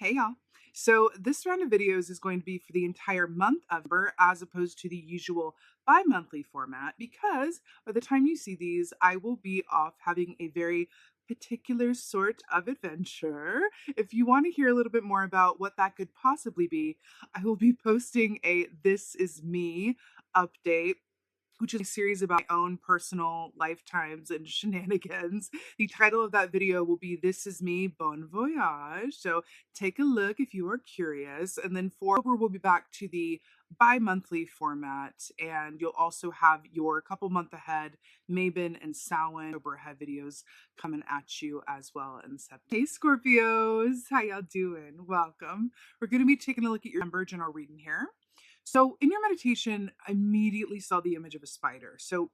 Hey y'all. So this round of videos is going to be for the entire month of November as opposed to the usual bi-monthly format because by the time you see these, I will be off having a very particular sort of adventure. If you want to hear a little bit more about what that could possibly be, I will be posting a This Is Me update, which is a series about my own personal lifetimes and shenanigans. The title of that video will be This Is Me, Bon Voyage. So take a look if you are curious. And then for October, we'll be back to the bi-monthly format. And you'll also have your couple month ahead Mabon and Samhain October ahead videos coming at you as well in September. Hey Scorpios, how y'all doing? Welcome. We're going to be taking a look at your number general reading here. So in your meditation, I immediately saw the image of a spider. So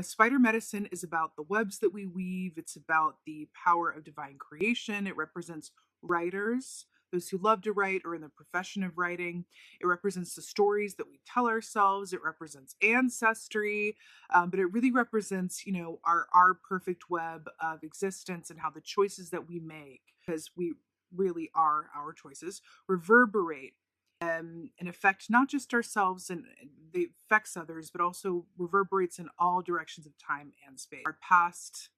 spider medicine is about the webs that we weave. It's about the power of divine creation. It represents writers, those who love to write or in the profession of writing. It represents the stories that we tell ourselves. It represents ancestry, but it really represents, our perfect web of existence and how the choices that we make, because we really are our choices, reverberate and affect not just ourselves and they affects others, but also reverberates in all directions of time and space. Our past,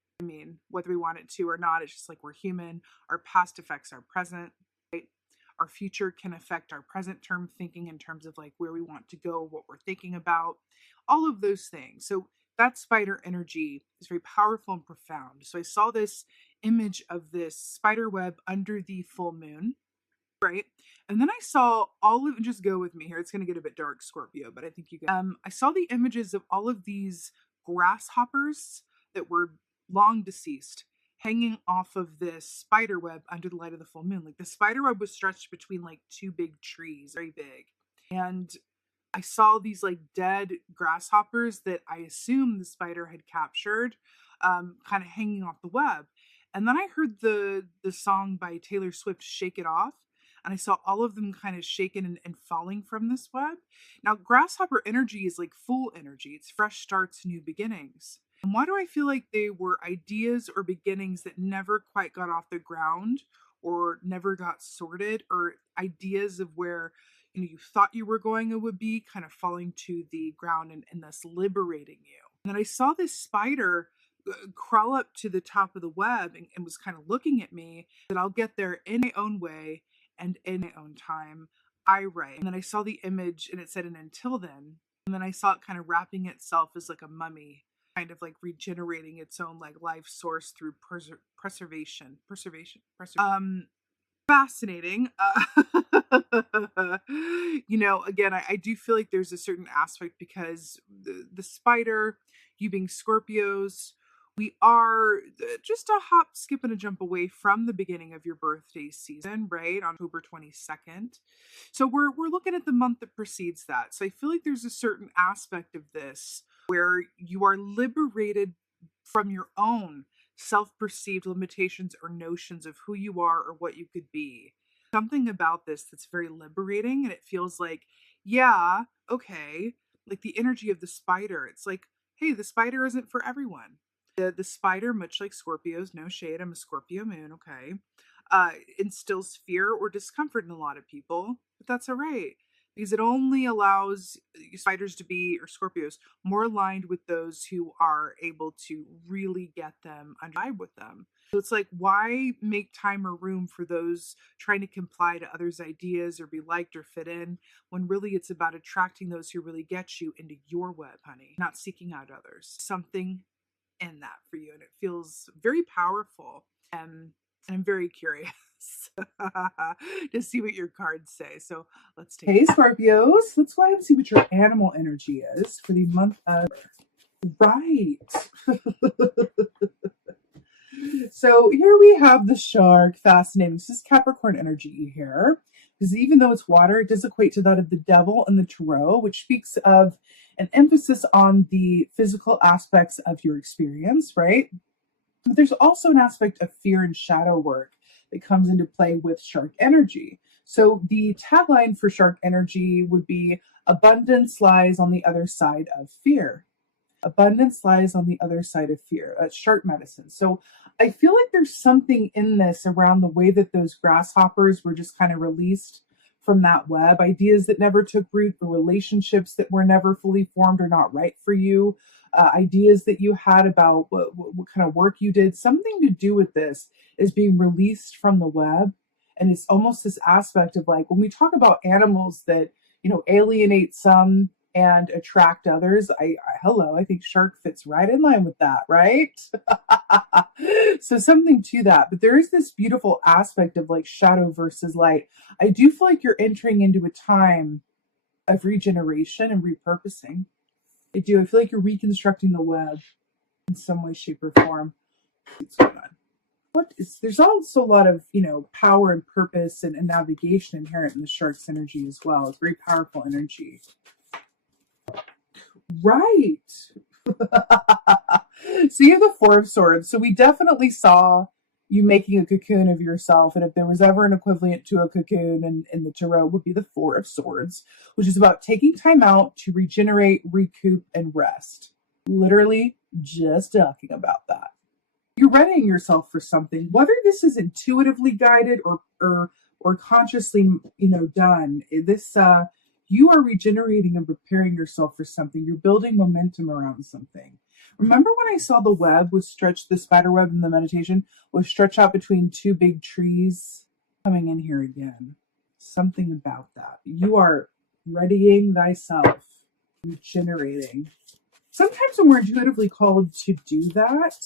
whether we want it to or not, it's just like we're human. Our past affects our present, right? Our future can affect our present term thinking in terms of like where we want to go, what we're thinking about, all of those things. So that spider energy is very powerful and profound. So I saw this image of this spider web under the full moon. Right. And then I saw all of, just go with me here. It's going to get a bit dark, Scorpio, but I think you can. I saw the images of all of these grasshoppers that were long deceased hanging off of this spider web under the light of the full moon. Like the spider web was stretched between like two big trees, very big. And I saw these like dead grasshoppers that I assume the spider had captured, kind of hanging off the web. And then I heard the song by Taylor Swift, Shake It Off. And I saw all of them kind of shaken and falling from this web. Now, grasshopper energy is like full energy. It's fresh starts, new beginnings. And why do I feel like they were ideas or beginnings that never quite got off the ground or never got sorted, or ideas of where you thought you were going and would be kind of falling to the ground and thus liberating you. And then I saw this spider crawl up to the top of the web and was kind of looking at me, that I'll get there in my own way and in my own time. I write. And then I saw the image and it said, and until then. And then I saw it kind of wrapping itself as like a mummy, kind of like regenerating its own like life source through preservation. Fascinating. Again, I do feel like there's a certain aspect because the spider, you being Scorpios, we are just a hop, skip, and a jump away from the beginning of your birthday season, right? On October 22nd. So we're looking at the month that precedes that. So I feel like there's a certain aspect of this where you are liberated from your own self-perceived limitations or notions of who you are or what you could be. Something about this that's very liberating, and it feels like, yeah, okay, like the energy of the spider. It's like, hey, the spider isn't for everyone. The spider, much like Scorpios, no shade, I'm a Scorpio moon, okay, instills fear or discomfort in a lot of people, but that's all right, because it only allows spiders to be, or Scorpios, more aligned with those who are able to really get them and vibe with them. So it's like, why make time or room for those trying to comply to others' ideas or be liked or fit in, when really it's about attracting those who really get you into your web, honey, not seeking out others. Something in that for you, and it feels very powerful, and I'm very curious to see what your cards say. So let's take Hey Scorpios, let's go ahead and see what your animal energy is for the month of right. So here we have the shark. Fascinating. This is Capricorn energy here, because even though it's water, it does equate to that of the devil and the tarot, which speaks of an emphasis on the physical aspects of your experience, right? But there's also an aspect of fear and shadow work that comes into play with shark energy. So the tagline for shark energy would be, abundance lies on the other side of fear. Abundance lies on the other side of fear. That's shark medicine. So I feel like there's something in this around the way that those grasshoppers were just kind of released from that web, ideas that never took root, or relationships that were never fully formed or not right for you, ideas that you had about what kind of work you did. Something to do with this is being released from the web. And it's almost this aspect of like when we talk about animals that, alienate some and attract others. I think shark fits right in line with that, right? So something to that. But there is this beautiful aspect of like shadow versus light. I do feel like you're entering into a time of regeneration and repurposing. I do. I feel like you're reconstructing the web in some way, shape, or form. What's going on? There's also a lot of, power and purpose and navigation inherent in the shark's energy as well. It's very powerful energy. Right. So you have the Four of Swords. So we definitely saw you making a cocoon of yourself. And if there was ever an equivalent to a cocoon in the tarot, would be the Four of Swords, which is about taking time out to regenerate, recoup, and rest. Literally just talking about that. You're readying yourself for something, whether this is intuitively guided or consciously, done. You are regenerating and preparing yourself for something. You're building momentum around something. Remember when I saw the web was stretched, the spider web in the meditation was stretched out between two big trees? Coming in here again. Something about that. You are readying thyself, regenerating. Sometimes when we're intuitively called to do that,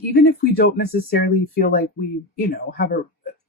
even if we don't necessarily feel like we, have a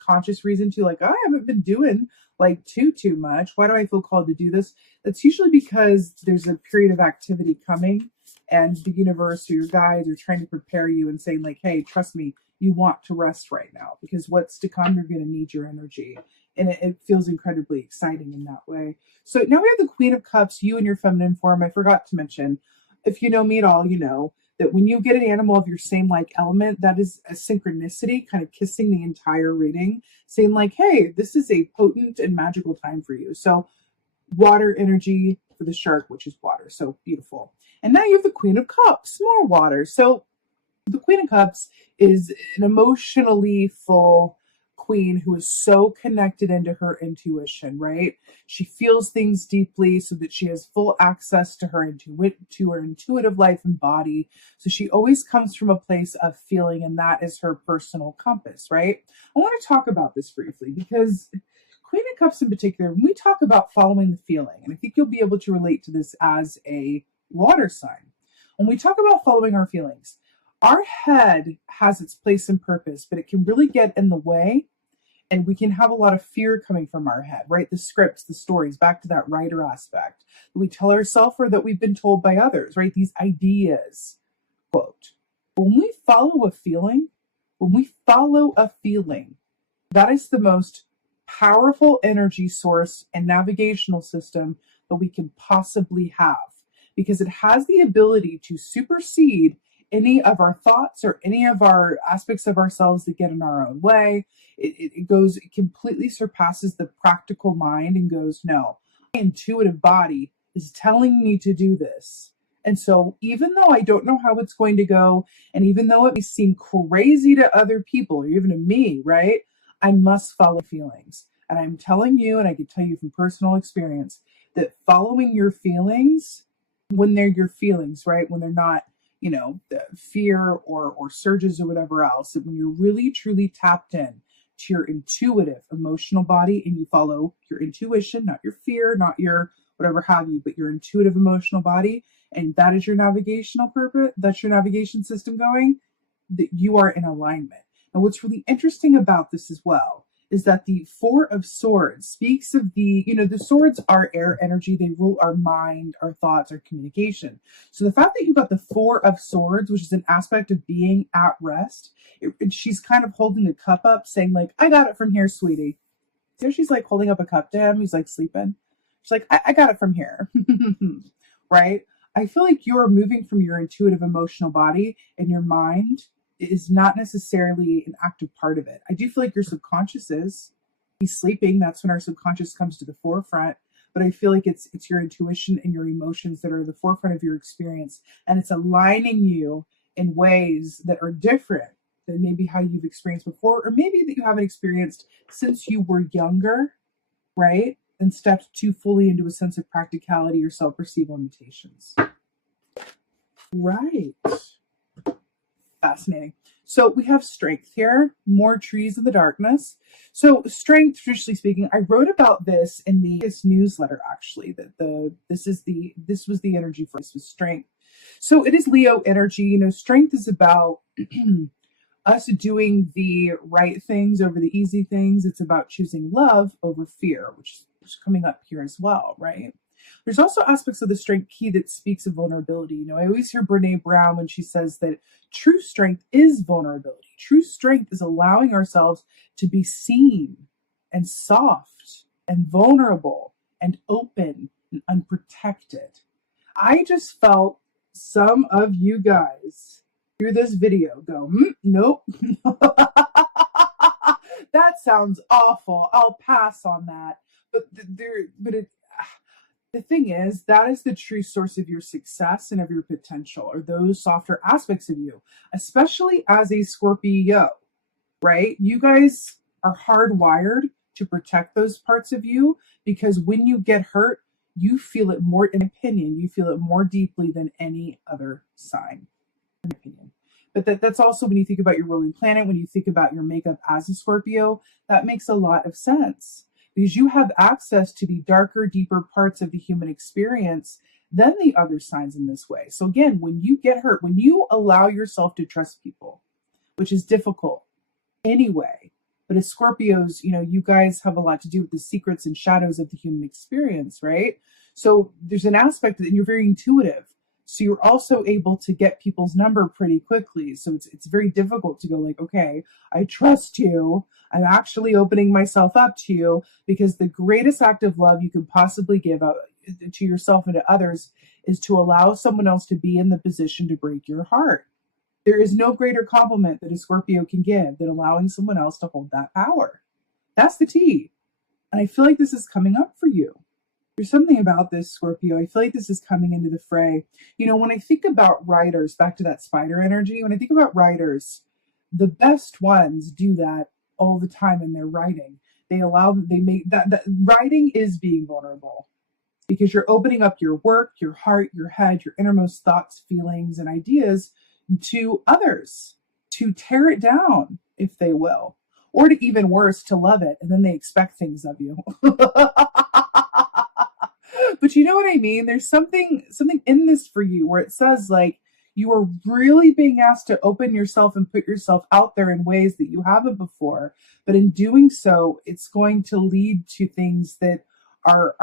conscious reason to, like, I haven't been doing like too much. Why do I feel called to do this? That's usually because there's a period of activity coming and the universe or your guides are trying to prepare you and saying like, hey, trust me, you want to rest right now because what's to come, you're going to need your energy. And it feels incredibly exciting in that way. So now we have the Queen of Cups, you in your feminine form. I forgot to mention, if you know me at all, you know that when you get an animal of your same like element, that is a synchronicity, kind of kissing the entire reading, saying like, hey, this is a potent and magical time for you. So water energy for the shark, which is water. So beautiful. And now you have the Queen of Cups, more water. So the Queen of Cups is an emotionally full queen who is so connected into her intuition, right? She feels things deeply so that she has full access to her intuitive life and body. So she always comes from a place of feeling, and that is her personal compass, right? I want to talk about this briefly because Queen of Cups in particular, when we talk about following the feeling, and I think you'll be able to relate to this as a water sign. When we talk about following our feelings, our head has its place and purpose, but it can really get in the way. And we can have a lot of fear coming from our head, right? The scripts, the stories, back to that writer aspect that we tell ourselves or that we've been told by others, right? These ideas, quote. When we follow a feeling, that is the most powerful energy source and navigational system that we can possibly have because it has the ability to supersede any of our thoughts or any of our aspects of ourselves that get in our own way. It completely surpasses the practical mind and goes, no, my intuitive body is telling me to do this. And so even though I don't know how it's going to go, and even though it may seem crazy to other people, or even to me, right, I must follow feelings. And I'm telling you, and I can tell you from personal experience, that following your feelings, when they're your feelings, right, when they're not, the fear or surges or whatever else, that when you're really truly tapped in to your intuitive emotional body and you follow your intuition, not your fear, not your whatever have you, but your intuitive emotional body, and that is your navigational purpose, that's your navigation system going, that you are in alignment. And what's really interesting about this as well is that the Four of Swords speaks of the swords are air energy. They rule our mind, our thoughts, our communication. So the fact that you got the Four of Swords, which is an aspect of being at rest, she's kind of holding the cup up saying like, I got it from here, sweetie. So she's like holding up a cup to him. He's like sleeping. She's like, I got it from here. Right? I feel like you're moving from your intuitive emotional body and your mind is not necessarily an active part of it. I do feel like your subconscious is. He's sleeping. That's when our subconscious comes to the forefront. but I feel like it's your intuition and your emotions that are the forefront of your experience, and it's aligning you in ways that are different than maybe how you've experienced before, or maybe that you haven't experienced since you were younger, right? And stepped too fully into a sense of practicality or self-perceived limitations. Right. Fascinating. So we have strength here, more trees in the darkness. So strength, traditionally speaking, I wrote about this in this newsletter, actually, that this was the energy for this was strength. So it is Leo energy. You know, strength is about us doing the right things over the easy things. It's about choosing love over fear, which is coming up here as well, right? There's also aspects of the strength key that speaks of vulnerability. You know, I always hear Brene Brown when she says that true strength is vulnerability. True strength is allowing ourselves to be seen and soft and vulnerable and open and unprotected. I just felt some of you guys through this video go, nope. That sounds awful. I'll pass on that. The thing is, that is the true source of your success and of your potential, or those softer aspects of you, especially as a Scorpio, right? You guys are hardwired to protect those parts of you, because when you get hurt, you feel it more, in opinion, you feel it more deeply than any other sign, in opinion. But that's also when you think about your ruling planet, when you think about your makeup as a Scorpio, that makes a lot of sense, because you have access to the darker, deeper parts of the human experience than the other signs in this way. So again, when you get hurt, when you allow yourself to trust people, which is difficult anyway, but as Scorpios, you know, you guys have a lot to do with the secrets and shadows of the human experience, right? So there's an aspect that you're very intuitive. So you're also able to get people's number pretty quickly. So it's very difficult to go like, okay, I trust you. I'm actually opening myself up to you, because the greatest act of love you can possibly give out to yourself and to others is to allow someone else to be in the position to break your heart. There is no greater compliment that a Scorpio can give than allowing someone else to hold that power. That's the tea. And I feel like this is coming up for you. There's something about this, Scorpio. I feel like this is coming into the fray. You know, when I think about writers, back to that spider energy, when I think about writers, the best ones do that all the time in their writing. They make that writing is being vulnerable, because you're opening up your work, your heart, your head, your innermost thoughts, feelings, and ideas to others, to tear it down, if they will, or to, even worse, to love it, and then they expect things of you. But you know what I mean? There's something in this for you where it says, like, you are really being asked to open yourself and put yourself out there in ways that you haven't before. But in doing so, it's going to lead to things that are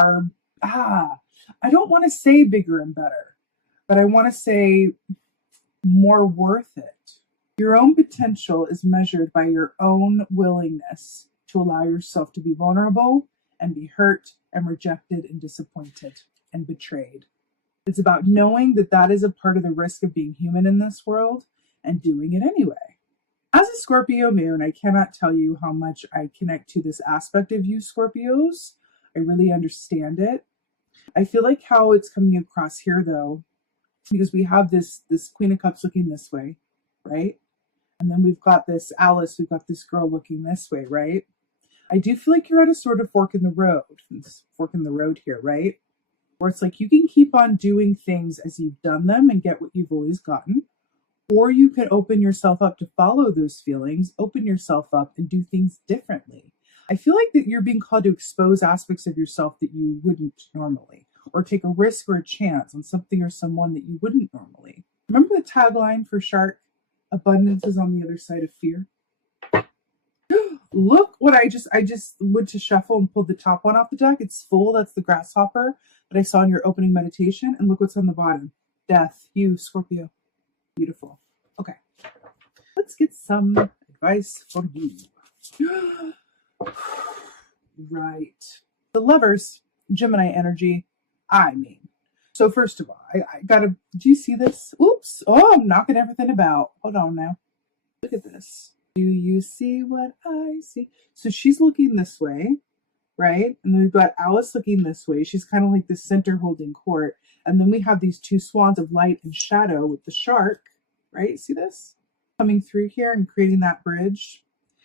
I don't want to say bigger and better, but I want to say more worth it. Your own potential is measured by your own willingness to allow yourself to be vulnerable and be hurt and rejected and disappointed and betrayed. It's about knowing that that is a part of the risk of being human in this world and doing it anyway. As a Scorpio moon, I cannot tell you how much I connect to this aspect of you Scorpios. I really understand it. I feel like how it's coming across here, though, because we have this Queen of Cups looking this way, right? And then we've got this Alice, we've got this girl looking this way, right? I do feel like you're at a sort of fork in the road here, right? Where it's like you can keep on doing things as you've done them and get what you've always gotten, or you can open yourself up to follow those feelings, open yourself up and do things differently. I feel like that you're being called to expose aspects of yourself that you wouldn't normally, or take a risk or a chance on something or someone that you wouldn't normally. Remember the tagline for Shark? Abundance is on the other side of fear. Look what I just went to shuffle and pulled the top one off the deck. It's full. That's the grasshopper that I saw in your opening meditation. And look what's on the bottom. Death. You, Scorpio. Beautiful. Okay. Let's get some advice from you. Right. The Lovers, Gemini energy. So first of all, I gotta, do you see this? Oops. Oh, I'm knocking everything about. Hold on now. Look at this. Do you see what I see? So she's looking this way. right? And then we've got Alice looking this way. She's kind of like the center holding court. And then we have these two swans of light and shadow with the shark, right? See this? Coming through here and creating that bridge.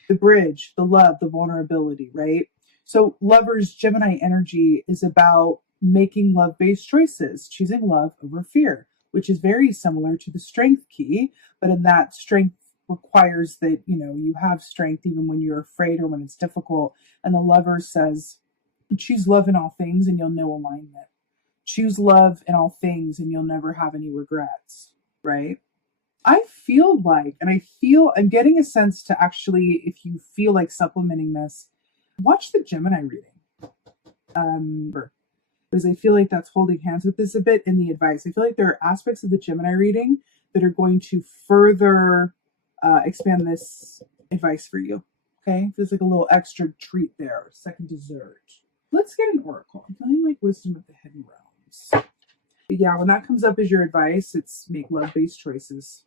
The bridge, the love, the vulnerability, right? So lovers, Gemini energy is about making love-based choices, choosing love over fear, which is very similar to the strength key, but in that strength requires that, you have strength even when you're afraid or when it's difficult. And the lover says, choose love in all things and you'll know alignment. Choose love in all things and you'll never have any regrets, right? I feel like, I'm getting a sense to actually, if you feel like supplementing this, watch the Gemini reading. Because I feel like that's holding hands with this a bit in the advice. I feel like there are aspects of the Gemini reading that are going to further expand this advice for you. Okay, feels like a little extra treat there, second dessert. Let's get an oracle. I'm feeling like wisdom of the hidden realms. But yeah, when that comes up as your advice, it's make love-based choices.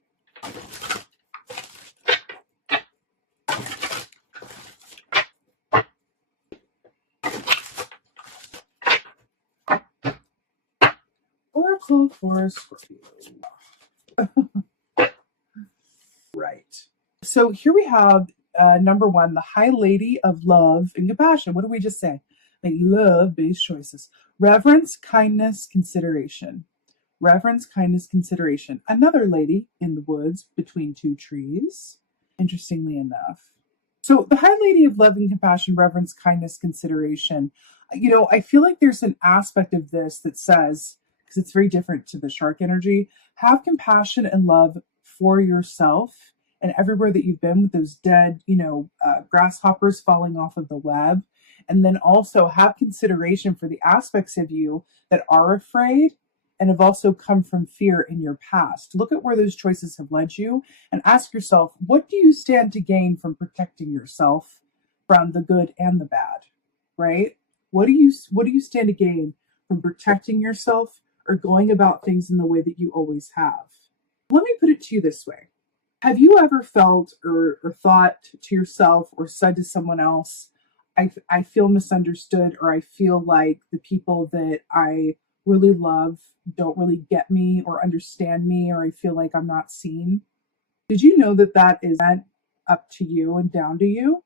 Oracle for Scorpio. Right. So here we have number one, the High Lady of Love and Compassion. What did we just say? Like love-based choices. Reverence, kindness, consideration. Reverence, kindness, consideration. Another lady in the woods between two trees, interestingly enough. So the High Lady of Love and Compassion, reverence, kindness, consideration. I feel like there's an aspect of this that says, because it's very different to the shark energy, have compassion and love for yourself and everywhere that you've been with those dead, grasshoppers falling off of the web. And then also have consideration for the aspects of you that are afraid and have also come from fear in your past. Look at where those choices have led you and ask yourself, what do you stand to gain from protecting yourself from the good and the bad, right? What do you stand to gain from protecting yourself or going about things in the way that you always have? Let me put it to you this way. Have you ever felt or thought to yourself or said to someone else, I feel misunderstood, or I feel like the people that I really love don't really get me or understand me, or I feel like I'm not seen? Did you know that is up to you and down to you?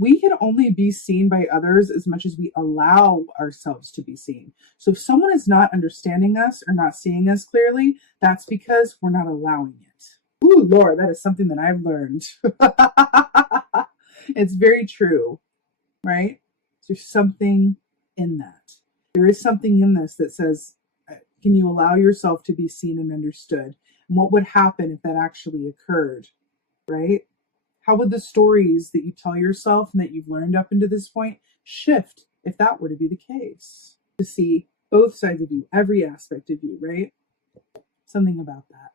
We can only be seen by others as much as we allow ourselves to be seen. So if someone is not understanding us or not seeing us clearly, that's because we're not allowing it. Ooh, Lord, that is something that I've learned. It's very true, right? There's something in that. There is something in this that says, can you allow yourself to be seen and understood? And what would happen if that actually occurred, right? How would the stories that you tell yourself and that you've learned up into this point shift if that were to be the case? To see both sides of you, every aspect of you, right? Something about that.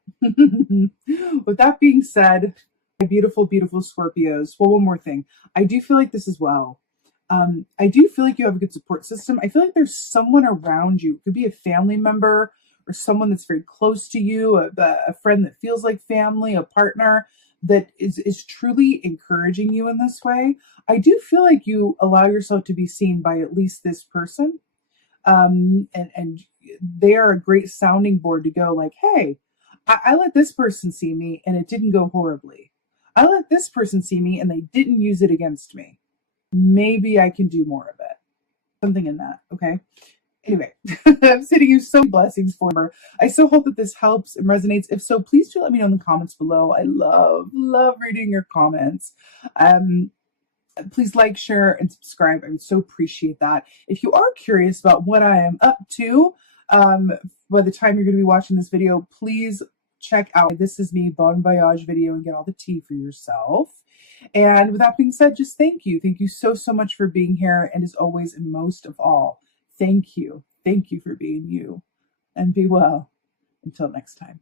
With that being said, my beautiful, beautiful Scorpios. Well, one more thing. I do feel like this as well. I do feel like you have a good support system. I feel like there's someone around you. It could be a family member or someone that's very close to you, a friend that feels like family, a partner that is truly encouraging you in this way. I do feel like you allow yourself to be seen by at least this person. And they are a great sounding board to go like, hey, I let this person see me and it didn't go horribly. I let this person see me and they didn't use it against me. Maybe I can do more of it. Something in that, okay? Anyway, I'm sending you so many blessings for her. I so hope that this helps and resonates. If so, please do let me know in the comments below. I love reading your comments. Please like, share, and subscribe. I would so appreciate that. If you are curious about what I am up to, by the time you're going to be watching this video, please check out This Is Me Bon Voyage video and get all the tea for yourself. And with that being said, just thank you. Thank you so, so much for being here. And as always, and most of all, thank you. Thank you for being you. And be well. Until next time.